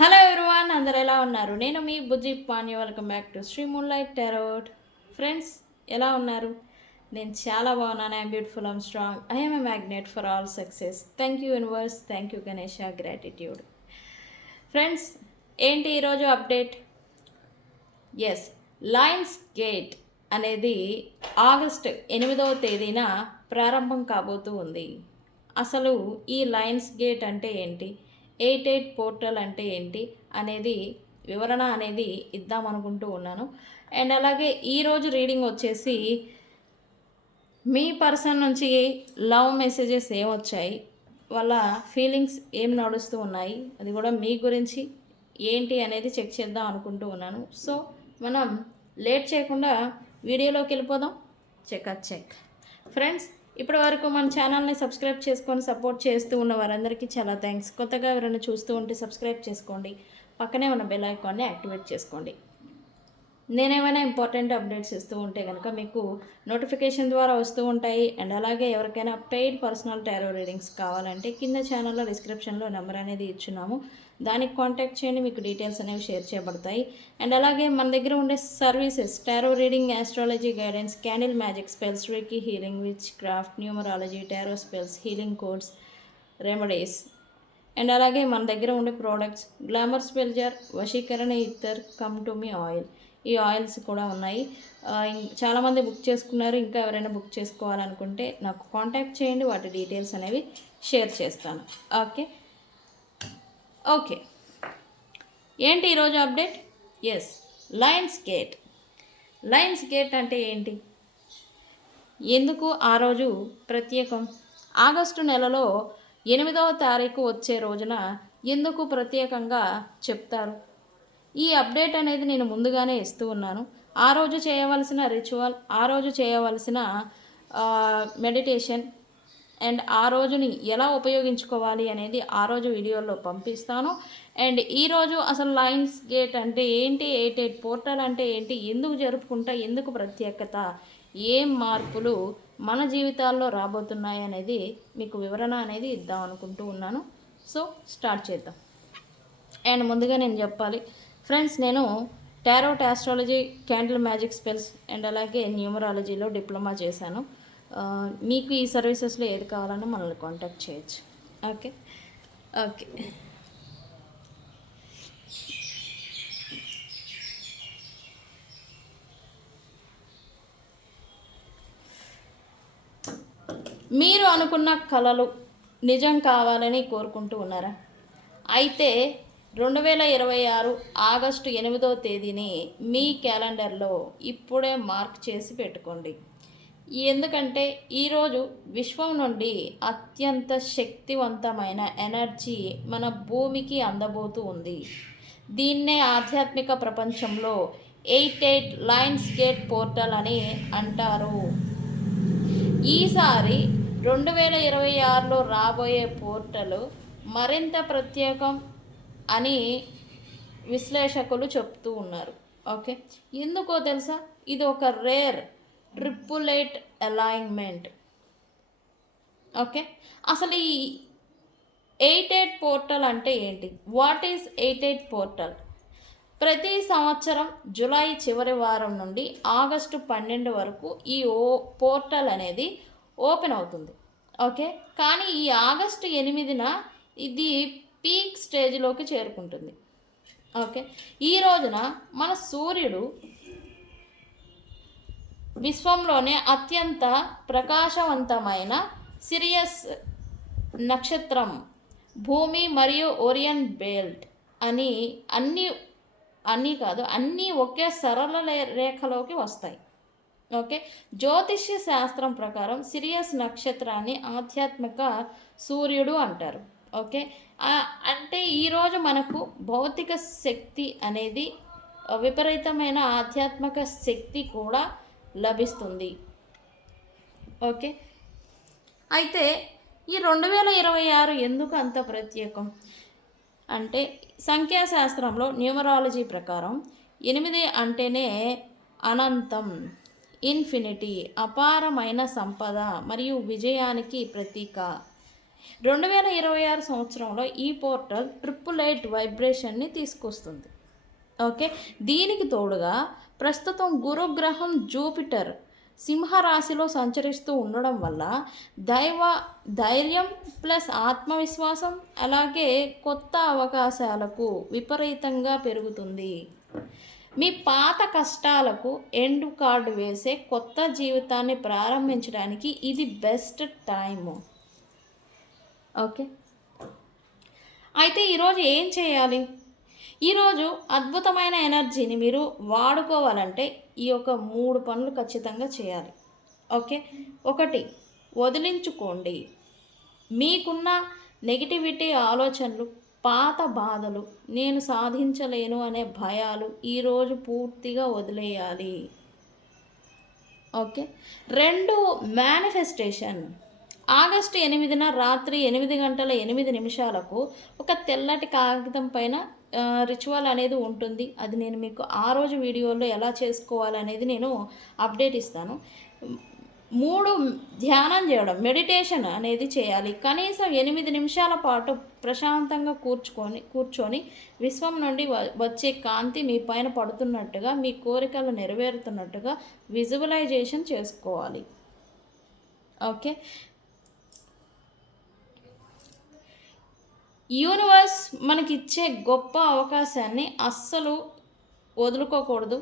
Hello everyone, అందరు ఎలా ఉన్నారు? నేను మీ Bujji Panya. Welcome back to Sri moonlight tarot. Friends, ఎలా ఉన్నారు? నేను చాలా బాగున్నాను. I'm beautiful, I'm strong, I'm a magnet for all success. Thank you universe, thank you Ganesha, gratitude. Friends, ఏంటి ఈరోజు అప్డేట్? ఎస్, లయన్స్ గేట్ అనేది ఆగస్ట్ 8వ తేదీన ప్రారంభం కాబోతూ ఉంది. అసలు ఈ లయన్స్ గేట్ అంటే ఏంటి, 88 పోర్టల్ అంటే ఏంటి అనేది వివరణ అనేది ఇద్దామనుకుంటూ ఉన్నాను. అండ్ అలాగే ఈరోజు రీడింగ్ వచ్చేసి మీ పర్సన్ నుంచి లవ్ మెసేజెస్ ఏమొచ్చాయి, వాళ్ళ ఫీలింగ్స్ ఏం నడుస్తూ ఉన్నాయి, అది కూడా మీ గురించి ఏంటి అనేది చెక్ చేద్దాం అనుకుంటూ ఉన్నాను. సో మనం లేట్ చేయకుండా వీడియోలోకి వెళ్ళిపోదాం. చెక్ ఫ్రెండ్స్, ఇప్పటి వరకు మన ఛానల్ని సబ్స్క్రైబ్ చేసుకొని సపోర్ట్ చేస్తూ ఉన్న వారందరికీ చాలా థ్యాంక్స్. కొత్తగా ఎవరైనా చూస్తూ ఉంటే సబ్స్క్రైబ్ చేసుకోండి, పక్కనే ఉన్న బెల్ ఐకాన్ని యాక్టివేట్ చేసుకోండి. నేనేమైనా ఇంపార్టెంట్ అప్డేట్స్ ఇస్తూ ఉంటే కనుక మీకు నోటిఫికేషన్ ద్వారా వస్తూ ఉంటాయి. అండ్ అలాగే ఎవరికైనా పెయిడ్ పర్సనల్ టారో రీడింగ్స్ కావాలంటే కింద ఛానల్లో డిస్క్రిప్షన్లో నెంబర్ అనేది ఇచ్చున్నాము, దానికి కాంటాక్ట్ చేయండి, మీకు డీటెయిల్స్ అనేవి షేర్ చేయబడతాయి. అండ్ అలాగే మన దగ్గర ఉండే services tarot reading, astrology guidance, candle magic spells, reiki healing, which craft, numerology, tarot spells, healing codes, remedies. And అలాగే మన దగ్గర ఉండే ప్రోడక్ట్స్ గ్లామర్ స్పెల్జర్, వశీకరణ ఇత్తర్, కమ్ టు మీ ఆయిల్, ఈ ఆయిల్స్ కూడా ఉన్నాయి. చాలామంది బుక్ చేసుకున్నారు. ఇంకా ఎవరైనా బుక్ చేసుకోవాలనుకుంటే నాకు కాంటాక్ట్ చేయండి, వాటి డీటెయిల్స్ అనేవి షేర్ చేస్తాను. ఓకే, ఏంటి ఈరోజు update? Yes, lions gate. Lions gate అంటే ఏంటి, ఎందుకు ఆ రోజు ప్రత్యేకం? ఆగస్టు నెలలో 8వ తారీఖు వచ్చే రోజున ఎందుకు ప్రత్యేకంగా చెప్తారు? ఈ అప్డేట్ అనేది నేను ముందుగానే ఇస్తూ ఉన్నాను. ఆ రోజు చేయవలసిన రిచువల్, ఆ రోజు చేయవలసిన మెడిటేషన్ అండ్ ఆ రోజుని ఎలా ఉపయోగించుకోవాలి అనేది ఆ రోజు వీడియోలో పంపిస్తాను. అండ్ ఈరోజు అసలు లయన్స్ గేట్ అంటే ఏంటి, 88 పోర్టల్ అంటే ఏంటి, ఎందుకు జరుపుకుంటా, ఎందుకు ప్రత్యేకత, ఏం మార్పులు మన జీవితాల్లో రాబోతున్నాయి అనేది మీకు వివరణ అనేది ఇద్దాం అనుకుంటూ ఉన్నాను. సో స్టార్ట్ చేద్దాం. అండ్ ముందుగా నేను చెప్పాలి ఫ్రెండ్స్, నేను tarot, astrology, candle magic spells and అలాగే న్యూమరాలజీలో డిప్లొమా చేశాను. మీకు ఈ సర్వీసెస్లో ఏది కావాలన్నా మనల్ని కాంటాక్ట్ చేయొచ్చు. ఓకే, మీరు అనుకున్న కలలు నిజం కావాలని కోరుకుంటూ ఉన్నారా? అయితే 2026 ఆగస్టు 8వ తేదీని మీ క్యాలెండర్లో ఇప్పుడే మార్క్ చేసి పెట్టుకోండి. ఎందుకంటే ఈరోజు విశ్వం నుండి అత్యంత శక్తివంతమైన ఎనర్జీ మన భూమికి అందబోతూ ఉంది. దీన్నే ఆధ్యాత్మిక ప్రపంచంలో 88 లయన్స్ గేట్ పోర్టల్ అని అంటారు. ఈసారి 2026లో రాబోయే పోర్టల్ మరింత ప్రత్యేకం అని విశ్లేషకులు చెప్తూ ఉన్నారు. ఓకే, ఎందుకో తెలుసా? ఇది ఒక రేర్ ట్రిపులేట్ అలైన్మెంట్. ఓకే, అసలు ఈ 88 పోర్టల్ అంటే ఏంటి? What is 88 portal? ప్రతి సంవత్సరం జూలై చివరి వారం నుండి ఆగస్టు 12 వరకు ఈ పోర్టల్ అనేది ఓపెన్ అవుతుంది. ఓకే, కానీ ఈ ఆగస్టు 8న ఇది పీక్ స్టేజ్లోకి చేరుకుంటుంది. ఓకే, ఈ రోజున మన సూర్యుడు విశ్వంలోనే అత్యంత ప్రకాశవంతమైన సిరియస్ నక్షత్రం, భూమి మరియు ఓరియన్ బెల్ట్ అని అన్నీ ఒకే సరళ రేఖలోకి వస్తాయి. ఓకే, జ్యోతిష్య శాస్త్రం ప్రకారం సిరియస్ నక్షత్రాన్ని ఆధ్యాత్మిక సూర్యుడు అంటారు. ఓకే, అంటే ఈరోజు మనకు భౌతిక శక్తి అనేది, విపరీతమైన ఆధ్యాత్మిక శక్తి కూడా లభిస్తుంది. ఓకే, అయితే ఈ 2026 ఎందుకు అంత ప్రత్యేకం అంటే, సంఖ్యాశాస్త్రంలో న్యూమరాలజీ ప్రకారం 8 అంటేనే అనంతం, ఇన్ఫినిటీ, అపారమైన సంపద మరియు విజయానికి ప్రతీక. 2026 సంవత్సరంలో ఈ పోర్టల్ 888 వైబ్రేషన్ని తీసుకొస్తుంది. ఓకే, దీనికి తోడుగా ప్రస్తుతం గురుగ్రహం జూపిటర్ సింహరాశిలో సంచరిస్తూ ఉండడం వల్ల ధైర్యం ప్లస్ ఆత్మవిశ్వాసం అలాగే కొత్త అవకాశాలకు విపరీతంగా పెరుగుతుంది. మీ పాత కష్టాలకు ఎండ్ కార్డు వేసే కొత్త జీవితాన్ని ప్రారంభించడానికి ఇది బెస్ట్ టైము. ఓకే, అయితే ఈరోజు ఏం చేయాలి? ఈరోజు అద్భుతమైన ఎనర్జీని మీరు వాడుకోవాలంటే ఈ యొక్క 3 పనులు ఖచ్చితంగా చేయాలి. ఓకే, 1, వదిలించుకోండి. మీకున్న నెగిటివిటీ ఆలోచనలు, పాత బాధలు, నేను సాధించలేను అనే భయాలు ఈరోజు పూర్తిగా వదిలేయాలి. Okay, 2, manifestation. ఆగస్టు 8న రాత్రి 8:08 ఒక తెల్లటి కాగితం పైన రిచువల్ అనేది ఉంటుంది. అది నేను మీకు ఆ రోజు వీడియోలో ఎలా చేసుకోవాలనేది నేను అప్డేట్ ఇస్తాను. 3, ధ్యానం చేయడం, మెడిటేషన్ అనేది చేయాలి. కనీసం 8 నిమిషాల పాటు ప్రశాంతంగా కూర్చొని విశ్వం నుండి వచ్చే కాంతి మీ పైన పడుతున్నట్టుగా, మీ కోరికలు నెరవేరుతున్నట్టుగా విజువలైజేషన్ చేసుకోవాలి. ఓకే, యూనివర్స్ మనకిచ్చే గొప్ప అవకాశాన్ని అస్సలు వదులుకోకూడదు.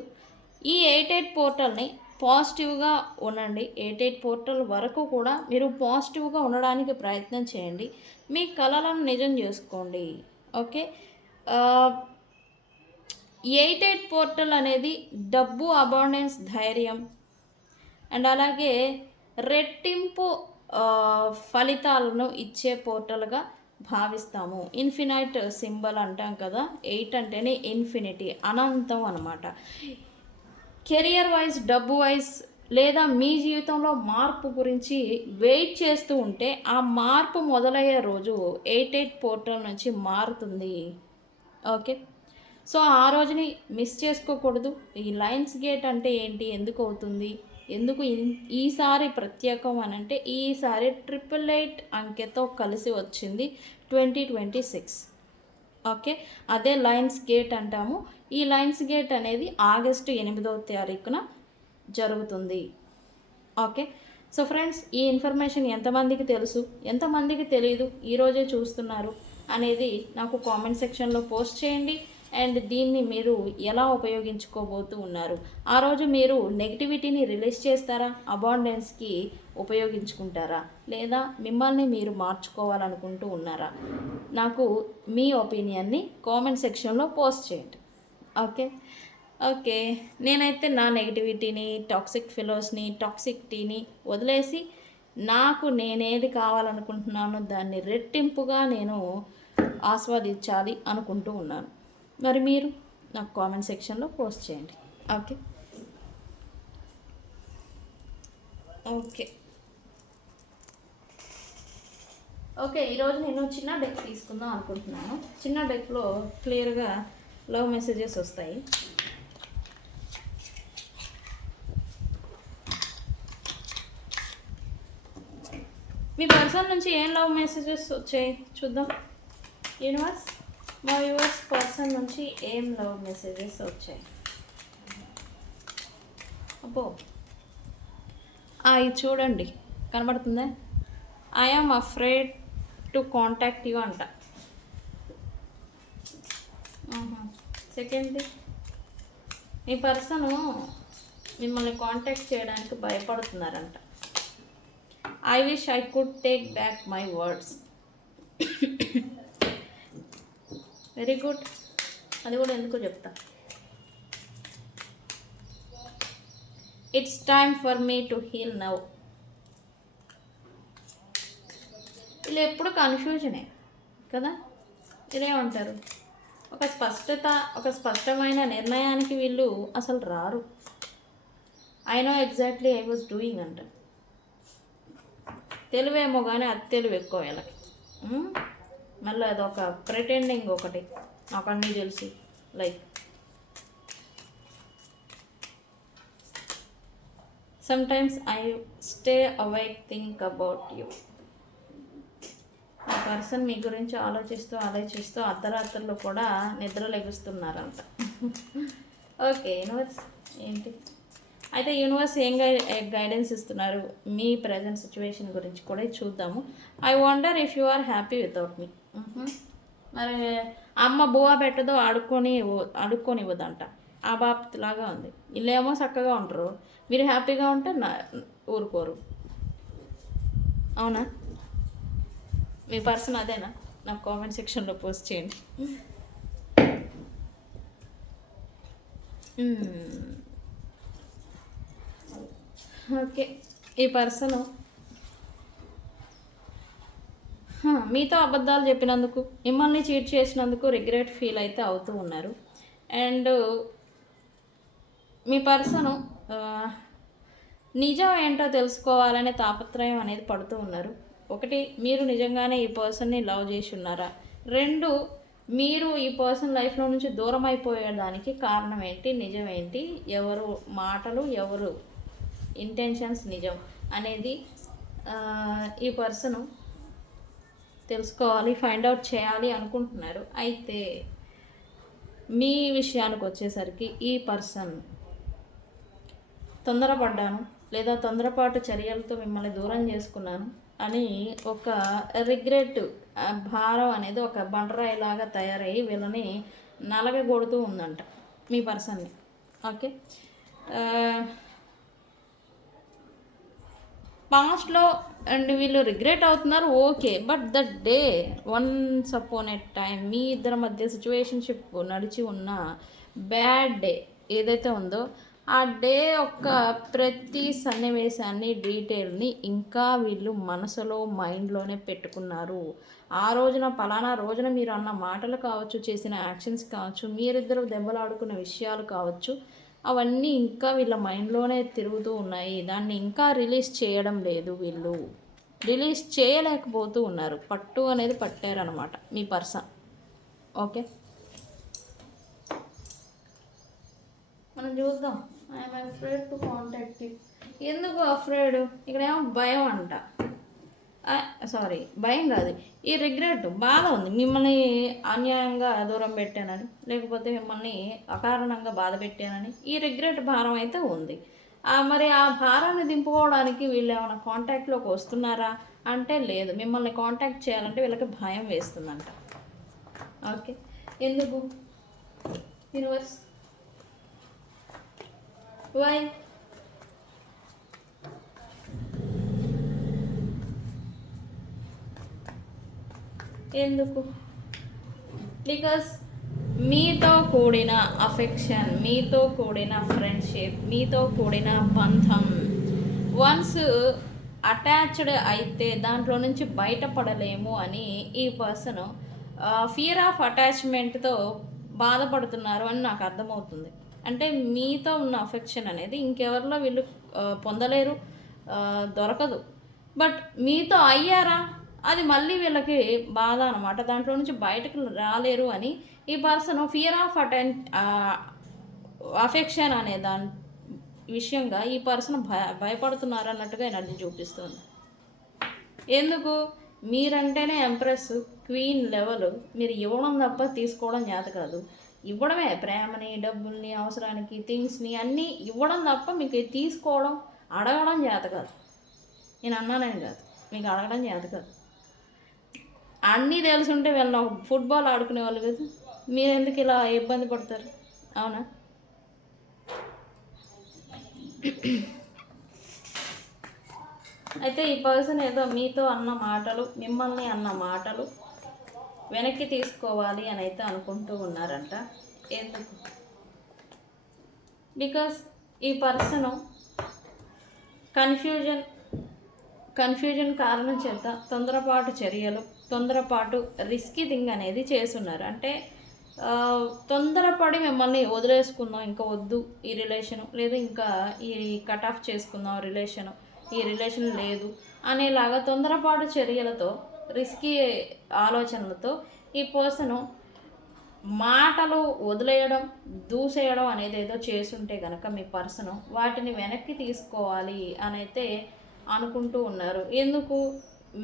ఈ 88 పోర్టల్ని పాజిటివ్గా ఉండండి. 88 పోర్టల్ వరకు కూడా మీరు పాజిటివ్గా ఉండడానికి ప్రయత్నం చేయండి. మీ కలలను నిజం చేసుకోండి. ఓకే, 88 పోర్టల్ అనేది డబ్బు, అబాండెన్స్, ధైర్యం అండ్ అలాగే రెట్టింపు ఫలితాలను ఇచ్చే పోర్టల్గా భావిస్తాము. ఇన్ఫినైట్ సింబల్ అంటాం కదా, 8 అంటేనే ఇన్ఫినిటీ, అనంతం అన్నమాట. కెరియర్ వైజ్, డబ్బు వైజ్ లేదా మీ జీవితంలో మార్పు గురించి వెయిట్ చేస్తూ ఉంటే ఆ మార్పు మొదలయ్యే రోజు 88 పోర్టల్ నుంచి మారుతుంది. ఓకే, సో ఆ రోజుని మిస్ చేసుకోకూడదు. ఈ లయన్స్ గేట్ అంటే ఏంటి, ఎందుకు అవుతుంది, ఎందుకు ఈసారి ప్రత్యేకం అని అంటే ఈసారి 888 అంకెతో కలిసి వచ్చింది 2026. ఓకే, అదే లయన్స్ గేట్ అంటాము. ఈ లయన్స్ గేట్ అనేది ఆగస్టు 8న జరుగుతుంది. ఓకే, సో ఫ్రెండ్స్, ఈ ఇన్ఫర్మేషన్ ఎంతమందికి తెలుసు, ఎంతమందికి తెలియదు, ఈరోజే చూస్తున్నారు అనేది నాకు కామెంట్ సెక్షన్లో పోస్ట్ చేయండి. అండ్ దీన్ని మీరు ఎలా ఉపయోగించుకోబోతూ ఉన్నారు? ఆ రోజు మీరు నెగిటివిటీని రిలీజ్ చేస్తారా, అబాండెన్స్కి ఉపయోగించుకుంటారా, లేదా మిమ్మల్ని మీరు మార్చుకోవాలనుకుంటూ ఉన్నారా? నాకు మీ ఒపీనియన్ని కామెంట్ సెక్షన్లో పోస్ట్ చేయండి. ఓకే, నేనైతే నా నెగిటివిటీని, టాక్సిక్ ఫెలోస్ని, టాక్సిసిటీని వదిలేసి నాకు నేనేది కావాలనుకుంటున్నానో దాన్ని రెట్టింపుగా నేను ఆస్వాదించాలి అనుకుంటూ ఉన్నాను. మరి మీరు నాకు కామెంట్ సెక్షన్లో పోస్ట్ చేయండి. ఓకే, ఈరోజు నేను చిన్న డెక్ తీసుకుందాం అనుకుంటున్నాను. చిన్న డెక్లో క్లియర్గా లవ్ మెసేజెస్ వస్తాయి. మీ పర్సన్ నుంచి ఏం లవ్ మెసేజెస్ వచ్చాయి చూద్దాం. యూనివర్స్, మా వ్యూవర్స్ పర్సన్ నుంచి ఏం లవ్ మెసేజెస్ వచ్చాయి? అబ్బో, ఇది చూడండి, కనబడుతుందా? I am afraid to contact you అంట. సెకండ్ది, మీ పర్సను మిమ్మల్ని కాంటాక్ట్ చేయడానికి భయపడుతున్నారంట. I wish I could take back my words. Very good, అది కూడా ఎందుకో చెప్తా. It's time for me to heal now. వీళ్ళు ఎప్పుడు కన్ఫ్యూజనే కదా, వీళ్ళేమంటారు? ఒక స్పష్టమైన నిర్ణయానికి వీళ్ళు అసలు రారు. I know exactly I was doing అంట. తెలివేమో కానీ అది తెలివి ఎక్కువ వీళ్ళకి. మళ్ళీ అదొక ప్రిటెండింగ్ ఒకటి, నాకు అన్నీ తెలిసి. Like sometimes I stay awake think about you. Person మీ గురించి ఆలోచిస్తూ అర్ధరాత్రులు కూడా నిద్ర లెగుస్తున్నారంట. ఓకే యూనివర్స్ ఏంటి అయితే యూనివర్స్ ఏం గైడెన్స్ ఇస్తున్నారు మీ ప్రజెంట్ సిచ్యువేషన్ గురించి కూడా చూద్దాము. I wonder if you are happy without me. మరి అమ్మ బువ్వ పెట్టదో అడుక్కొనివ్వదంట, ఆ బాప్తిలాగా ఉంది. వీళ్ళేమో చక్కగా ఉంటారు, మీరు హ్యాపీగా ఉంటే ఊరుకోరు. అవునా? మీ పర్సన్ అదేనా? నాకు కామెంట్ సెక్షన్లో పోస్ట్ చేయండి. ఓకే, ఈ పర్సను మీతో అబద్ధాలు చెప్పినందుకు, మిమ్మల్ని చీట్ చేసినందుకు రిగ్రెట్ ఫీల్ అయితే అవుతూ ఉన్నారు. అండ్ మీ పర్సను నిజం ఏంటో తెలుసుకోవాలనే తాపత్రయం అనేది పడుతూ ఉన్నారు. ఒకటి, మీరు నిజంగానే ఈ పర్సన్ని లవ్ చేసి ఉన్నారా? రెండు, మీరు ఈ పర్సన్ లైఫ్లో నుంచి దూరం అయిపోయేదానికి కారణం ఏంటి, నిజం ఏంటి, ఎవరు మాటలు ఎవరు ఇంటెన్షన్స్ నిజం అనేది ఈ పర్సను తెలుసుకోవాలి, ఫైండ్ అవుట్ చేయాలి అనుకుంటున్నారు. అయితే మీ విషయానికి వచ్చేసరికి ఈ పర్సన్ తొందరపడ్డాను లేదా తొందరపాటు చర్యలతో మిమ్మల్ని దూరం చేసుకున్నాను అని ఒక రిగ్రెట్ భారం అనేది ఒక బండరాయిలాగా తయారయ్యి వీళ్ళని నలగగొడుతూ ఉందంట మీ పర్సన్ని. ఓకే, పాస్ట్లో అండ్ వీళ్ళు రిగ్రెట్ అవుతున్నారు. Okay, but that day once upon a time మీ ఇద్దరి మధ్య సిచ్యువేషన్షిప్ నడిచి ఉన్న బ్యాడ్ డే ఏదైతే ఉందో ఆ డే యొక్క ప్రతి సన్నివేశాన్ని డీటెయిల్ని ఇంకా వీళ్ళు మనసులో మైండ్లోనే పెట్టుకున్నారు. ఆ రోజున పలానా రోజున మీరు అన్న మాటలు కావచ్చు, చేసిన యాక్షన్స్ కావచ్చు, మీరిద్దరు దెబ్బలాడుకున్న విషయాలు కావచ్చు, అవన్నీ ఇంకా వీళ్ళ మైండ్లోనే తిరుగుతూ ఉన్నాయి. దాన్ని ఇంకా రిలీజ్ చేయడం లేదు, వీళ్ళు రిలీజ్ చేయలేకపోతూ ఉన్నారు. పట్టు అనేది పట్టారనమాట మీ పర్సన్. ఓకే, మనం చూద్దాం. I'm afraid to contact you. ఎందుకు అఫ్రేడ్? ఇక్కడేమో భయం అంట. సారీ, భయం కాదు, ఈ రిగ్రెట్ బాధ ఉంది. మిమ్మల్ని అన్యాయంగా దూరం పెట్టానని, లేకపోతే మిమ్మల్ని అకారణంగా బాధ పెట్టానని ఈ రిగ్రెట్ భారం అయితే ఉంది. మరి ఆ భారాన్ని దింపుకోవడానికి వీళ్ళు ఏమైనా కాంటాక్ట్లోకి వస్తున్నారా అంటే లేదు. మిమ్మల్ని కాంటాక్ట్ చేయాలంటే వీళ్ళకి భయం వేస్తుందంట. ఓకే, ఎందుకు యూనివర్స్? వై? ఎందుకు? బికాస్ మీతో కూడిన అఫెక్షన్, మీతో కూడిన ఫ్రెండ్షిప్, మీతో కూడిన బంధం వన్స్ అటాచ్డ్ అయితే దాంట్లో నుంచి బయటపడలేము అని ఈ పర్సన్ ఫియర్ ఆఫ్ అటాచ్మెంట్తో బాధపడుతున్నారు అని నాకు అర్థమవుతుంది. అంటే మీతో ఉన్న అఫెక్షన్ అనేది ఇంకెవరిలో వీళ్ళు పొందలేరు, దొరకదు. బట్ మీతో అయ్యారా, అది మళ్ళీ వీళ్ళకి బాధ అనమాట. దాంట్లో నుంచి బయటకు రాలేరు అని ఈ పర్సన్ ఫియర్ ఆఫ్ అఫెక్షన్ అనే దాని విషయంగా ఈ పర్సన్ భయపడుతున్నారు అన్నట్టుగా ఎనర్జీ చూపిస్తుంది. ఎందుకు? మీరంటేనే ఎంప్రెస్, క్వీన్ లెవెల్. మీరు ఇవ్వడం తప్ప తీసుకోవడం చేత కాదు. ఇవ్వడమే, ప్రేమని, డబ్బుల్ని, అవసరానికి థింగ్స్ని అన్నీ ఇవ్వడం తప్ప మీకు తీసుకోవడం, అడగడం చేత కాదు. నేను అన్నానని కాదు, మీకు అడగడం చేత కాదు. అన్నీ తెలుసుంటే వీళ్ళని ఫుట్బాల్ ఆడుకునే వాళ్ళు కదా, మీరు ఎందుకు ఇలా ఇబ్బంది పడతారు? అవునా? అయితే ఈ పర్సన్ ఏదో మీతో అన్న మాటలు, మిమ్మల్ని అన్న మాటలు వెనక్కి తీసుకోవాలి అని అయితే అనుకుంటూ ఉన్నారంట. ఎందుకు? బికాస్ ఈ పర్సన్ కన్ఫ్యూజన్ కారణం చేత తొందరపాటు చర్యలు, తొందరపాటు రిస్కీ థింగ్ అనేది చేస్తున్నారు. అంటే తొందరపడి మిమ్మల్ని వదిలేసుకుందాం, ఇంకా వద్దు ఈ రిలేషను, లేదా ఇంకా ఈ కట్ ఆఫ్ చేసుకుందాం రిలేషను, ఈ రిలేషన్ లేదు అనేలాగా తొందరపాటు చర్యలతో, రిస్కీ ఆలోచనలతో ఈ పర్సను మాటలు వదిలేయడం, దూసేయడం అనేది ఏదో చేసుంటే కనుక మీ పర్సను వాటిని వెనక్కి తీసుకోవాలి అని అయితే అనుకుంటూ ఉన్నారు. ఎందుకు?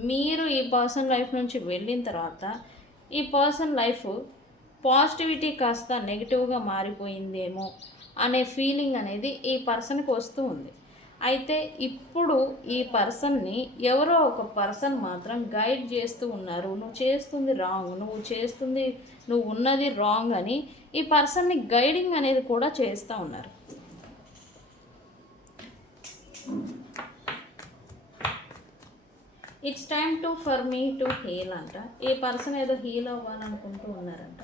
మీరు ఈ పర్సన్ లైఫ్ నుంచి వెళ్ళిన తర్వాత ఈ పర్సన్ లైఫ్ పాజిటివిటీ కాస్త నెగిటివ్గా మారిపోయిందేమో అనే ఫీలింగ్ అనేది ఈ పర్సన్కి వస్తూ ఉంది. అయితే ఇప్పుడు ఈ పర్సన్ని ఎవరో ఒక పర్సన్ మాత్రం గైడ్ చేస్తూ ఉన్నారు. నువ్వు చేస్తుంది రాంగ్, నువ్వు ఉన్నది రాంగ్ అని ఈ పర్సన్ని గైడింగ్ అనేది కూడా చేస్తూ ఉన్నారు. It's time for me to heal అంట. ఈ పర్సన్ ఏదో హీల్ అవ్వాలనుకుంటూ ఉన్నారంట.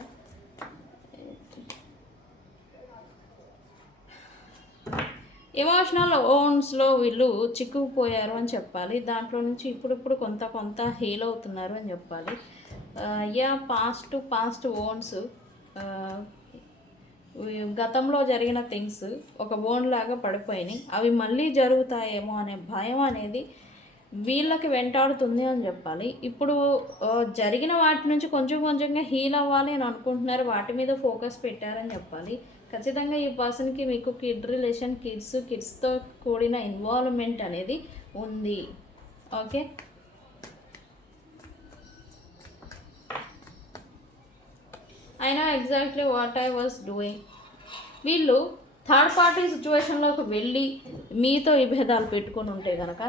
ఎమోషనల్ ఓన్స్లో వీళ్ళు చిక్కుకుపోయారు అని చెప్పాలి. దాంట్లో నుంచి ఇప్పుడు కొంత హీల్ అవుతున్నారు అని చెప్పాలి. పాస్ట్ ఓన్స్, గతంలో జరిగిన థింగ్స్ ఒక ఓన్ లాగా పడిపోయినాయి. అవి మళ్ళీ జరుగుతాయేమో అనే భయం అనేది వీళ్ళకి వెంటాడుతుంది అని చెప్పాలి. ఇప్పుడు జరిగిన వాటి నుంచి కొంచెంగా హీల్ అవ్వాలి అని అనుకుంటున్నారు. వాటి మీద ఫోకస్ పెట్టారని చెప్పాలి. ఖచ్చితంగా ఈ పర్సన్కి మీకు రిలేషన్, కిడ్స్తో కూడిన ఇన్వాల్వ్మెంట్ అనేది ఉంది. Okay, I know exactly what I was doing. వీళ్ళు థర్డ్ పార్టీ సిచ్యువేషన్లోకి వెళ్ళి మీతో విభేదాలు పెట్టుకొని ఉంటే కనుక,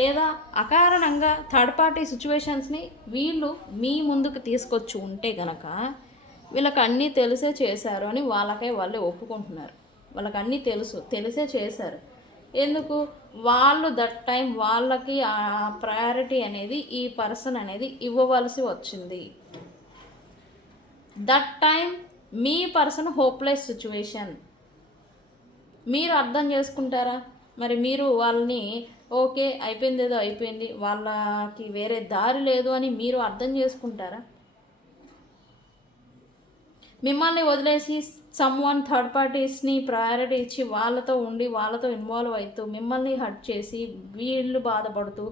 లేదా అకారణంగా థర్డ్ పార్టీ సిచ్యువేషన్స్ని వీళ్ళు మీ ముందుకు తీసుకొచ్చి ఉంటే కనుక వీళ్ళకి అన్నీ తెలిసే చేశారు అని వాళ్ళే ఒప్పుకుంటున్నారు. వాళ్ళకి అన్నీ తెలిసే చేశారు. ఎందుకు? వాళ్ళు దట్ టైం వాళ్ళకి ఆ ప్రయారిటీ అనేది ఈ పర్సన్ అనేది ఇవ్వవలసి వచ్చింది. That time me person hopeless situation. మీరు అర్థం చేసుకుంటారా? మరి మీరు వాళ్ళని ఓకే అయిపోయింది, ఏదో అయిపోయింది, వాళ్ళకి వేరే దారి లేదు అని మీరు అర్థం చేసుకుంటారా? మిమ్మల్ని వదిలేసి సమ్వన్ థర్డ్ పార్టీస్ని ప్రయారిటీ ఇచ్చి వాళ్ళతో ఉండి వాళ్ళతో ఇన్వాల్వ్ అవుతూ మిమ్మల్ని హర్ట్ చేసి వీళ్ళు బాధపడుతూ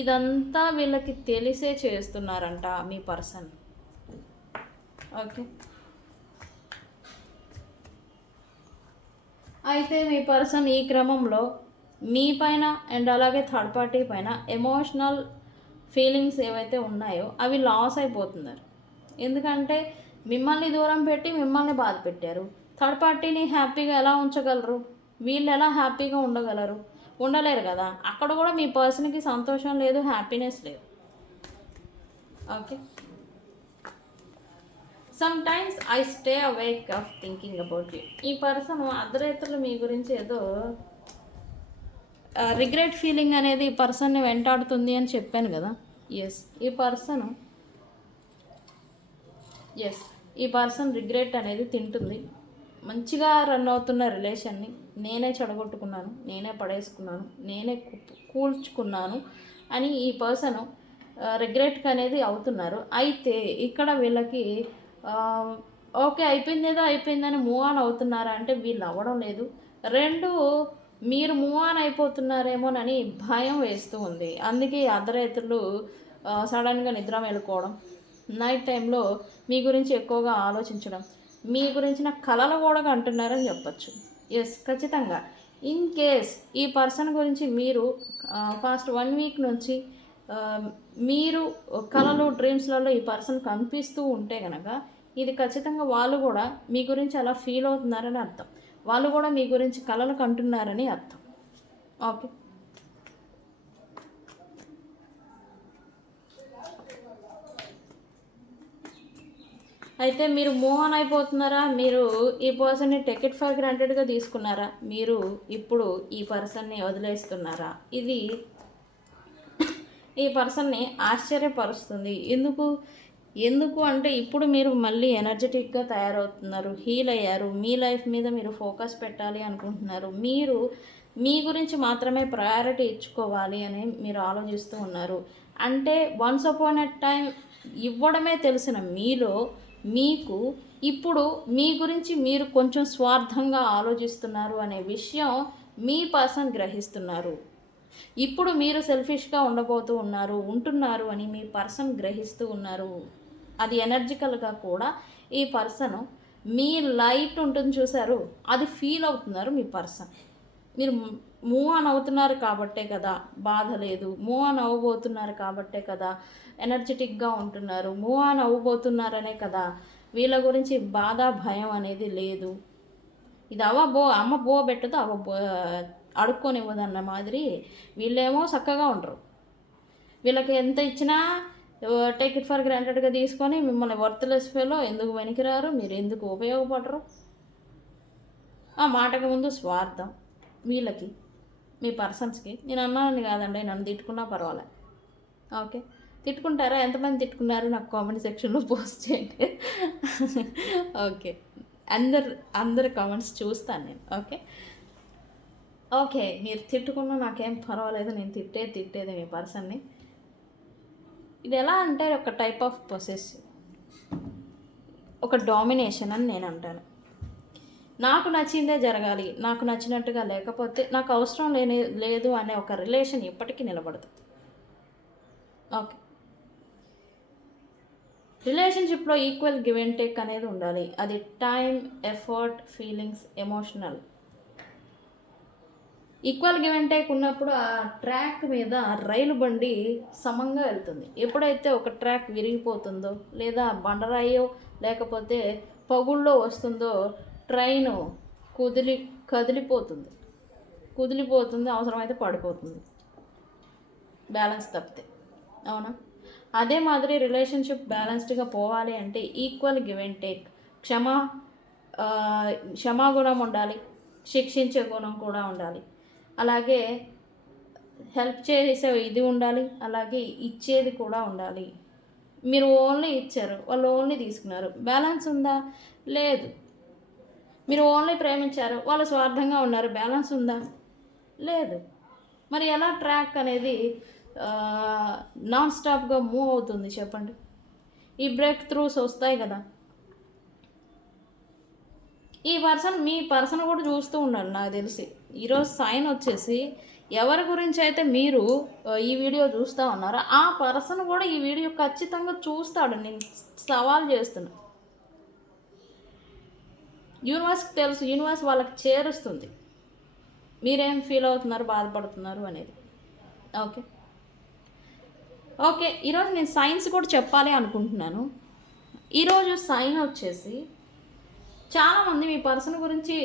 ఇదంతా వీళ్ళకి తెలిసే చేస్తున్నారంట మీ పర్సన్. ఓకే, అయితే మీ పర్సన్ ఈ క్రమంలో మీ పైన అండ్ అలాగే థర్డ్ పార్టీ పైన ఎమోషనల్ ఫీలింగ్స్ ఏవైతే ఉన్నాయో అవి లాస్ అయిపోతున్నారు. ఎందుకంటే మిమ్మల్ని దూరం పెట్టి మిమ్మల్ని బాధ పెట్టారు. థర్డ్ పార్టీని హ్యాపీగా ఎలా ఉంచగలరు? వీళ్ళు ఎలా హ్యాపీగా ఉండగలరు? ఉండలేరు కదా. అక్కడ కూడా మీ పర్సన్కి సంతోషం లేదు, హ్యాపీనెస్ లేదు. Okay, some times I stay awake of thinking about you. ఈ పర్సన్ అర్ధరాత్రులు మీ గురించి ఏదో రిగ్రెట్ ఫీలింగ్ అనేది ఈ పర్సన్ని వెంటాడుతుంది అని చెప్పాను కదా. ఈ పర్సన్ రిగ్రెట్ అనేది తింటుంది. మంచిగా రన్ అవుతున్న రిలేషన్ని నేనే చెడగొట్టుకున్నాను, నేనే పడేసుకున్నాను, నేనే కూల్చుకున్నాను అని ఈ పర్సన్ రిగ్రెట్కి అనేది అవుతున్నారు. అయితే ఇక్కడ వీళ్ళకి ఓకే అయిపోయిందేదో అయిపోయిందని మూవ్ ఆన్ అవుతున్నారా అంటే వీళ్ళు అవ్వడం లేదు. రెండు, మీరు మూవ్ ఆన్ అయిపోతున్నారేమోనని భయం వేస్తూ ఉంది. అందుకే అర్ధరాత్రులు సడన్గా నిద్ర మేలుకోవడం, నైట్ టైంలో మీ గురించి ఎక్కువగా ఆలోచించడం, మీ గురించిన కలలు కూడా అంటున్నారని చెప్పచ్చు. ఖచ్చితంగా ఇన్ కేస్ ఈ పర్సన్ గురించి మీరు ఫాస్ట్ 1 వీక్ నుంచి మీరు కలలు డ్రీమ్స్లలో ఈ పర్సన్ కనిపిస్తూ ఉంటే కనుక ఇది ఖచ్చితంగా వాళ్ళు కూడా మీ గురించి అలా ఫీల్ అవుతున్నారని అర్థం. వాళ్ళు కూడా మీ గురించి కలలు కంటున్నారని అర్థం. ఓకే, అయితే మీరు మూవ్ ఆన్ అయిపోతున్నారా? మీరు ఈ పర్సన్ని టేక్ ఫర్ గ్రాంటెడ్గా తీసుకున్నారా? మీరు ఇప్పుడు ఈ పర్సన్ని వదిలేస్తున్నారా? ఇది ఈ పర్సన్ని ఆశ్చర్యపరుస్తుంది. ఎందుకు అంటే ఇప్పుడు మీరు మళ్ళీ ఎనర్జెటిక్గా తయారవుతున్నారు, హీల్ అయ్యారు, మీ లైఫ్ మీద మీరు ఫోకస్ పెట్టాలి అనుకుంటున్నారు, మీరు మీ గురించి మాత్రమే ప్రయారిటీ ఇచ్చుకోవాలి అని మీరు ఆలోచిస్తూ ఉన్నారు. అంటే వన్స్ అపాన్ ఎ టైం ఇవ్వడమే తెలిసిన మీకు ఇప్పుడు మీ గురించి మీరు కొంచెం స్వార్థంగా ఆలోచిస్తున్నారు అనే విషయం మీ పర్సన్ గ్రహిస్తున్నారు. ఇప్పుడు మీరు సెల్ఫిష్గా ఉంటున్నారు అని మీ పర్సన్ గ్రహిస్తూ ఉన్నారు. అది ఎనర్జికల్గా కూడా ఈ పర్సన్ మీ లైట్ ఉంటుంది చూసారు, అది ఫీల్ అవుతున్నారు మీ పర్సన్. మీరు మూవ్ ఆన్ అవుతున్నారు కాబట్టే కదా బాధ లేదు, మూవ్ ఆన్ అవ్వబోతున్నారు కాబట్టే కదా ఎనర్జెటిక్గా ఉంటున్నారు, మూవ్ ఆన్ అవ్వబోతున్నారనే కదా వీళ్ళ గురించి బాధ భయం అనేది లేదు. ఇది అమ్మ బో పెట్టదు అడుక్కొనివ్వదన్న మాదిరి వీళ్ళేమో చక్కగా ఉండరు. వీళ్ళకి ఎంత ఇచ్చినా టేక్ ఇట్ ఫర్ గ్రాంటెడ్గా తీసుకొని మిమ్మల్ని వర్త్లెస్ ఫెలో, ఎందుకు వెనికిరారు, మీరు ఎందుకు ఉపయోగపడరు, ఆ మాటకు ముందు స్వార్థం వీళ్ళకి, మీ పర్సన్స్కి. నేను అన్నానని కాదండి, నన్ను తిట్టుకున్నా పర్వాలే. ఓకే, తిట్టుకుంటారా? ఎంతమంది తిట్టుకున్నారు నాకు కామెంట్ సెక్షన్లో పోస్ట్ చేయండి. ఓకే, అందరు కామెంట్స్ చూస్తాను నేను. ఓకే, మీరు తిట్టుకున్నా నాకేం పర్వాలేదు, నేను తిట్టేది మీ పర్సన్ని. ఇది ఎలా అంటే ఒక టైప్ ఆఫ్ పొసెసివ్, ఒక డామినేషన్ అని నేను అంటాను. నాకు నచ్చిందే జరగాలి, నాకు నచ్చినట్టుగా లేకపోతే నాకు అవసరం లేదు అనే ఒక రిలేషన్ ఎప్పటికీ నిలబడదు. ఓకే, రిలేషన్షిప్లో ఈక్వల్ గివ్ అండ్ టేక్ అనేది ఉండాలి. అది time, effort, feelings, emotional equal give and take ఉన్నప్పుడు ఆ ట్రాక్ మీద రైలు బండి సమంగా వెళ్తుంది. ఎప్పుడైతే ఒక ట్రాక్ విరిగిపోతుందో లేదా బండరాయో లేకపోతే పగుళ్ళో వస్తుందో ట్రైను కుదిలిపోతుంది, అవసరమైతే పడిపోతుంది, బ్యాలెన్స్ తప్పితే. అవునా? అదే మాదిరి రిలేషన్షిప్ బ్యాలెన్స్డ్గా పోవాలి అంటే ఈక్వల్ గివ్ అండ్ టేక్, క్షమాగుణం ఉండాలి, శిక్షించే గుణం కూడా ఉండాలి, అలాగే హెల్ప్ చేసే ఇది ఉండాలి, అలాగే ఇచ్చేది కూడా ఉండాలి. మీరు ఓన్లీ ఇచ్చారు, వాళ్ళు ఓన్లీ తీసుకున్నారు, బ్యాలెన్స్ ఉందా? లేదు. మీరు ఓన్లీ ప్రేమించారు, వాళ్ళు స్వార్థంగా ఉన్నారు, బ్యాలెన్స్ ఉందా? లేదు. మరి ఎలా ట్రాక్ అనేది నాన్ స్టాప్గా మూవ్ అవుతుంది చెప్పండి? ఈ బ్రేక్ త్రూస్ వస్తాయి కదా. మీ పర్సన్ కూడా చూస్తూ ఉన్నాడు నాకు తెలిసి. ఈరోజు సైన్ వచ్చేసి ఎవరి గురించి అయితే మీరు ఈ వీడియో చూస్తూ ఉన్నారో ఆ పర్సన్ కూడా ఈ వీడియో ఖచ్చితంగా చూస్తాడు. నేను సవాల్ చేస్తున్నా. యూనివర్స్కి తెలుసు, యూనివర్స్ వాళ్ళకి చేరుస్తుంది మీరేం ఫీల్ అవుతున్నారు, బాధపడుతున్నారు అనేది. ఓకే, ఈరోజు నేను సైన్స్ కూడా చెప్పాలి అనుకుంటున్నాను. ఈరోజు సైన్ వచ్చేసి చాలామంది మీ పర్సన్ గురించి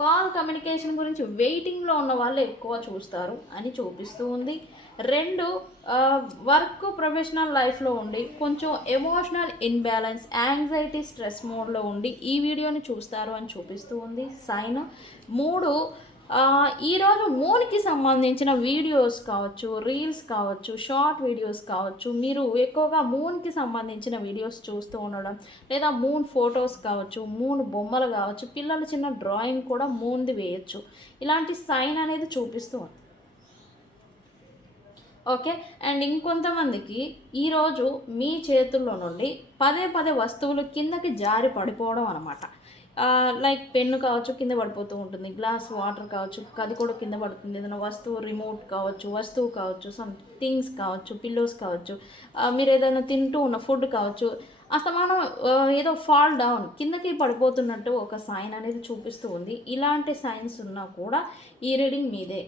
కాల్ కమ్యూనికేషన్ గురించి వెయిటింగ్లో ఉన్న వాళ్ళు ఎక్కువ చూస్తారు అని చూపిస్తూ ఉంది. 2, వర్క్ ప్రొఫెషనల్ లైఫ్లో ఉండి కొంచెం ఎమోషనల్ ఇన్బ్యాలెన్స్, యాంగ్జైటీ, స్ట్రెస్ మోడ్లో ఉండి ఈ వీడియోని చూస్తారు అని చూపిస్తూ ఉంది సైన్. 3, ఈరోజు మూన్కి సంబంధించిన వీడియోస్ కావచ్చు, రీల్స్ కావచ్చు, షార్ట్ వీడియోస్ కావచ్చు, మీరు ఎక్కువగా మూన్కి సంబంధించిన వీడియోస్ చూస్తూ ఉండడం, లేదా మూన్ ఫొటోస్ కావచ్చు, మూన్ బొమ్మలు కావచ్చు, పిల్లలు చిన్న డ్రాయింగ్ కూడా మూన్ది వేయచ్చు, ఇలాంటి సైన్ అనేది చూపిస్తూ ఉంది. ఓకే, అండ్ ఇంకొంతమందికి ఈరోజు మీ చేతుల్లో నుండి పదే వస్తువులు కిందకి జారి పడిపోవడం అనమాట. లైక్ పెన్ను కావచ్చు కింద పడిపోతూ ఉంటుంది, గ్లాస్ వాటర్ కావచ్చు అది కూడా కింద పడుతుంది, ఏదైనా వస్తువు రిమోట్ కావచ్చు, సమ్ థింగ్స్ కావచ్చు, పిల్లోస్ కావచ్చు, మీరు ఏదైనా తింటూ ఉన్న ఫుడ్ కావచ్చు, అసలు మనం ఏదో ఫాల్ డౌన్ కిందకి పడిపోతున్నట్టు ఒక సైన్ అనేది చూపిస్తూ ఉంది. ఇలాంటి సైన్స్ ఉన్నా కూడా ఈ రీడింగ్ మీదే.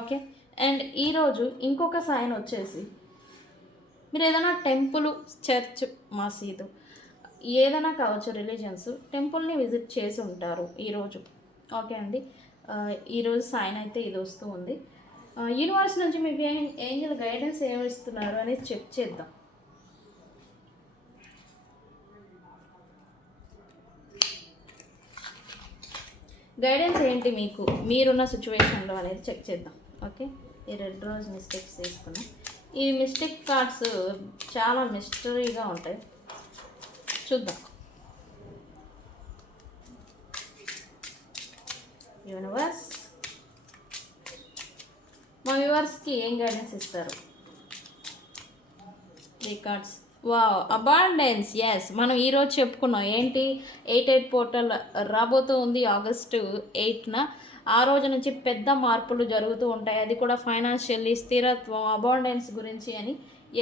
ఓకే, అండ్ ఈరోజు ఇంకొక సైన్ వచ్చేసి మీరు ఏదైనా టెంపుల్, చర్చ్, మసీదు ఏదైనా కావచ్చు, రిలీజియన్స్ టెంపుల్ని విజిట్ చేసి ఉంటారు ఈరోజు. ఓకే అండి, ఈరోజు సైన్ అయితే ఇది వస్తూ ఉంది. యూనివర్స్ నుంచి మీకు ఏంజల్ గైడెన్స్ ఏమి ఇస్తున్నారు అనేది చెక్ చేద్దాం. గైడెన్స్ ఏంటి మీకు మీరున్న సిచ్యువేషన్లో అనేది చెక్ చేద్దాం. ఓకే, ఈ రెడ్ రోజ్ మిస్టేక్స్ తీసుకున్నాం. ఈ మిస్టేక్ కార్డ్స్ చాలా మిస్టరీగా ఉంటాయి, చూద్దాం. యూనివర్స్ మా వ్యూవర్స్కి ఏం గైడెన్స్ ఇస్తారు? ఈ కార్డ్స్ వావ్, అబాండెన్స్. ఎస్, మనం ఈరోజు చెప్పుకున్నాం ఏంటి, 8/8 పోర్టల్ రాబోతూ ఉంది August 8న. ఆ రోజు నుంచి పెద్ద మార్పులు జరుగుతూ ఉంటాయి, అది కూడా ఫైనాన్షియల్లీ స్థిరత్వం, అబాండెన్స్ గురించి అని.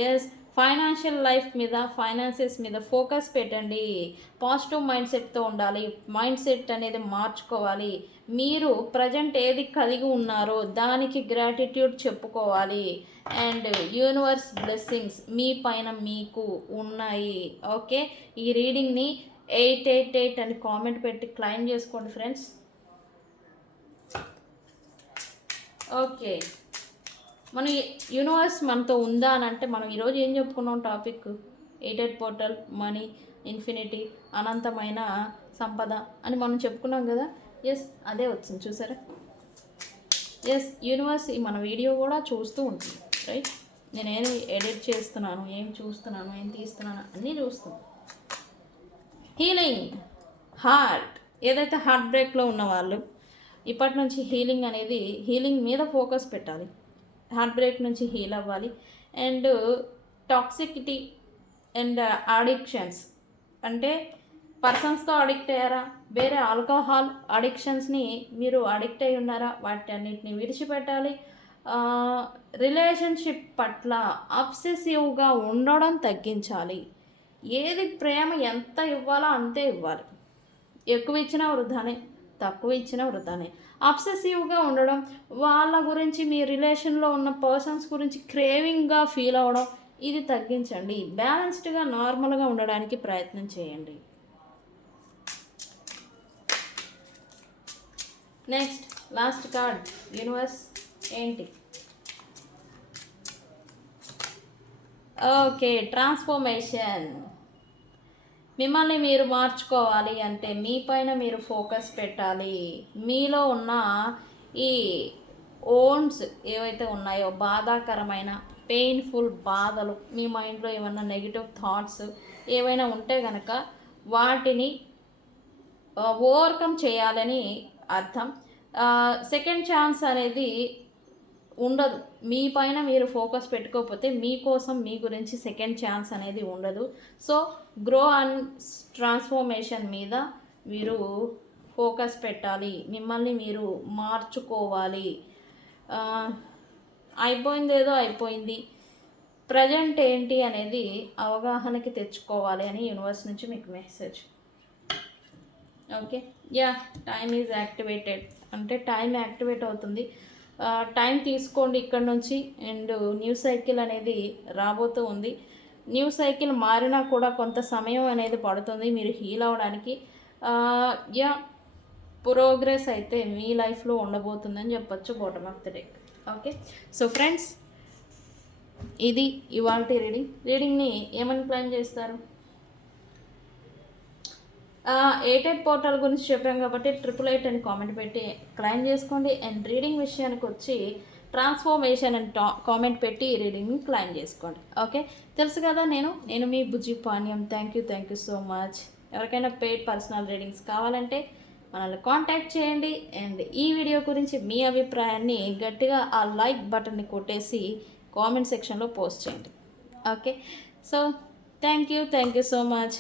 ఎస్, ఫైనాన్షియల్ లైఫ్ మీద, ఫైనాన్సెస్ మీద ఫోకస్ పెట్టండి. పాజిటివ్ మైండ్ సెట్తో ఉండాలి. మైండ్ సెట్ అనేది మార్చుకోవాలి. మీరు ప్రజెంట్ ఏది కలిగి ఉన్నారో దానికి గ్రాటిట్యూడ్ చెప్పుకోవాలి. అండ్ యూనివర్స్ బ్లెస్సింగ్స్ మీ పైన మీకు ఉన్నాయి. ఓకే, ఈ రీడింగ్ని 888 అని కామెంట్ పెట్టి క్లైమ్ చేసుకోండి ఫ్రెండ్స్. ఓకే, మన యూనివర్స్ మనతో ఉందా అని అంటే మనం ఈరోజు ఏం చెప్పుకున్నాం టాపిక్ 88 పోర్టల్, మనీ, ఇన్ఫినిటీ, అనంతమైన సంపద అని మనం చెప్పుకున్నాం కదా. ఎస్, అదే వచ్చింది చూసారా. ఎస్, యూనివర్స్ మన వీడియో కూడా చూస్తూ ఉంటుంది, రైట్. నేనేం ఎడిట్ చేస్తున్నాను, ఏం చూస్తున్నాను, ఏం తీస్తున్నాను అన్నీ చూస్తున్నాను. హీలింగ్ హార్ట్, ఏదైతే హార్ట్ బ్రేక్లో ఉన్న వాళ్ళు ఇప్పటి నుంచి హీలింగ్ మీద ఫోకస్ పెట్టాలి. హార్ట్ బ్రేక్ నుంచి హీల్ అవ్వాలి. అండ్ టాక్సిసిటీ అండ్ అడిక్షన్స్, అంటే పర్సన్స్తో అడిక్ట్ అయ్యారా, వేరే ఆల్కహాల్ అడిక్షన్స్ని మీరు అడిక్ట్ అయి ఉన్నారా, వాటి అన్నిటిని విడిచిపెట్టాలి. రిలేషన్షిప్ పట్ల అబ్సెసివ్గా ఉండడం తగ్గించాలి. ఏది ప్రేమ ఎంత ఇవ్వాలో అంతే ఇవ్వాలి. ఎక్కువ ఇచ్చినా వృధానే, తక్కువ ఇచ్చినా వృధానే. అబ్సెసివ్గా ఉండడం, వాళ్ళ గురించి మీ రిలేషన్లో ఉన్న పర్సన్స్ గురించి క్రేవింగ్గా ఫీల్ అవ్వడం, ఇది తగ్గించండి. బ్యాలెన్స్డ్గా నార్మల్గా ఉండడానికి ప్రయత్నం చేయండి. నెక్స్ట్ లాస్ట్ కార్డ్, యూనివర్స్ ఏంటి? Okay, transformation. మిమ్మల్ని మీరు మార్చుకోవాలి అంటే మీ పైన మీరు ఫోకస్ పెట్టాలి. మీలో ఉన్న ఈ ఓన్స్ ఏవైతే ఉన్నాయో, బాధాకరమైన పెయిన్ఫుల్ బాధలు, మీ మైండ్లో ఏమైనా నెగిటివ్ థాట్స్ ఏవైనా ఉంటే కనుక వాటిని ఓవర్కమ్ చేయాలని అర్థం. సెకండ్ ఛాన్స్ అనేది ఉండదు. మీ పైన మీరు ఫోకస్ పెట్టుకోకపోతే మీకోసం మీ గురించి సెకండ్ ఛాన్స్ అనేది ఉండదు. సో గ్రో అండ్ ట్రాన్స్ఫర్మేషన్ మీద మీరు ఫోకస్ పెట్టాలి. మిమ్మల్ని మీరు మార్చుకోవాలి. అయిపోయింది ఏదో అయిపోయింది, ప్రజెంట్ ఏంటి అనేది అవగాహనకి తెచ్చుకోవాలి అని యూనివర్స్ నుంచి మీకు message. Okay, yeah, time is activated అంటే టైం యాక్టివేట్ అవుతుంది. టైం తీసుకోండి ఇక్కడ నుంచి. అండ్ న్యూ సైకిల్ అనేది రాబోతూ ఉంది. న్యూ సైకిల్ మారినా కూడా కొంత సమయం అనేది పడుతుంది మీరు హీల్ అవ్వడానికి. యా, ప్రోగ్రెస్ అయితే మీ లైఫ్లో ఉండబోతుందని చెప్పొచ్చు bottom of the day. Okay, so friends, ఇది ఇవాల్టి రీడింగ్ని ఏమని క్లైమ్ చేస్తారు? 88 పోర్టల్ గురించి చెప్పాం కాబట్టి 888 అని కామెంట్ పెట్టి క్లైమ్ చేసుకోండి. అండ్ రీడింగ్ విషయానికి వచ్చి ట్రాన్స్ఫర్మేషన్ అని కామెంట్ పెట్టి రీడింగ్ని క్లైమ్ చేసుకోండి. ఓకే, తెలుసు కదా, నేను మీ Bujji Panyam. Thank you so much. ఎవరికైనా పెయిడ్ పర్సనల్ రీడింగ్స్ కావాలంటే మనల్ని కాంటాక్ట్ చేయండి. అండ్ ఈ వీడియో గురించి మీ అభిప్రాయాన్ని గట్టిగా ఆ లైక్ బటన్ని కొట్టేసి కామెంట్ సెక్షన్లో పోస్ట్ చేయండి. Okay, so thank you so much.